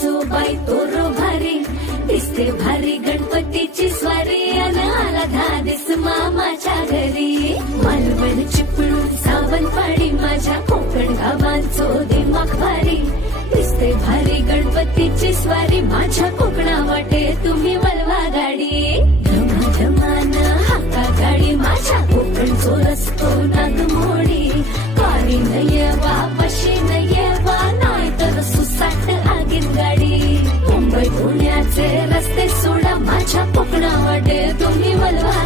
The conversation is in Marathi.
जो बाई तोरो भारी दिसते भारी गणपतीची स्वारी अन आला धादिस मामाच्या घरी मालवण चिपळूण सावंतवाडी माझ्या कोकण गावांचो दिमाग भारी दिसते भारी गणपतीची स्वारी माझ्या कोकणा वाटे तुम्ही वलवा गाडी धमान हाका गाडी माझ्या कोकणचो रस्तो नागमोडी कारी नये वा बशी नये वा नाही तर सुसाट आगीन गाडी मुंबई पुण्याचे रस्ते सोडा माझ्या कोकणा वाटे तुम्ही वलवा